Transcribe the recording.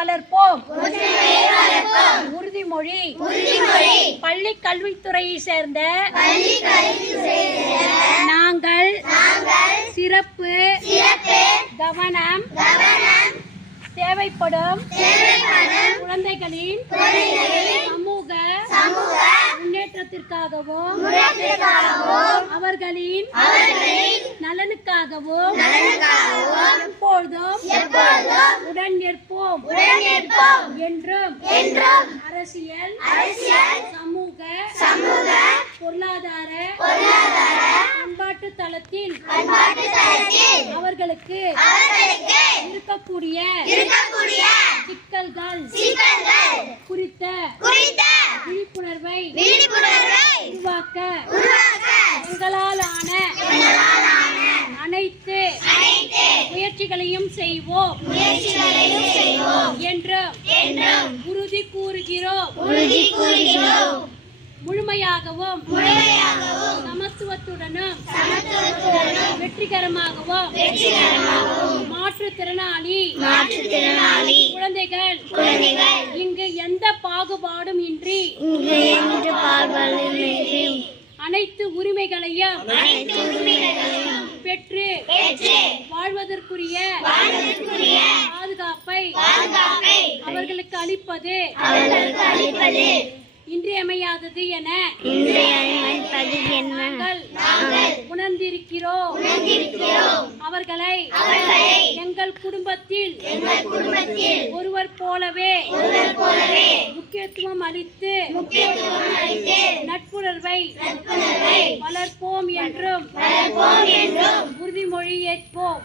வளர்ப்போம் உறுதிமொழி பள்ளி கல்வித்துறையை சேர்ந்த நாங்கள் சிறப்பு கவனம் தேவைப்படும் குழந்தைகளின் சமூக முன்னேற்றத்திற்காகவும் அவர்களின் நலனுக்காகவும் எப்பொழுதும் உடன் நிற்போம் என்றும் அரசியல் சமூக பொருளாதார பண்பாட்டு தளத்தில் அவர்களுக்கு இருக்கக்கூடிய சிக்கல்கள் குறித்த விழிப்புணர்வை உருவாக்க எங்களால் ஆன அனைத்து முயற்சிகளையும் செய்வோம் என்றும் உறுதி கூறுகிறோம். முழுமையாகவும் சமத்துவத்துடனும் வெற்றிகரமாகவும் மாற்றுத்திறனாளி குழந்தைகள் இங்கு எந்த பாகுபாடும் இன்றி அனைத்து உரிமைகளையும் பெற்று வாழ்வதற்குரிய பாதுகாப்பை அவர்களுக்கு அளிப்பது இன்றியமையாதது என நாங்கள் உணர்ந்திருக்கிறோம். அவர்களை எங்கள் குடும்பத்தில் ஒருவர் போலவே முக்கியத்துவம் அளித்து நட்புணர்வை வளர்ப்போம் என்றும் உறுதிமொழி ஏற்போம்.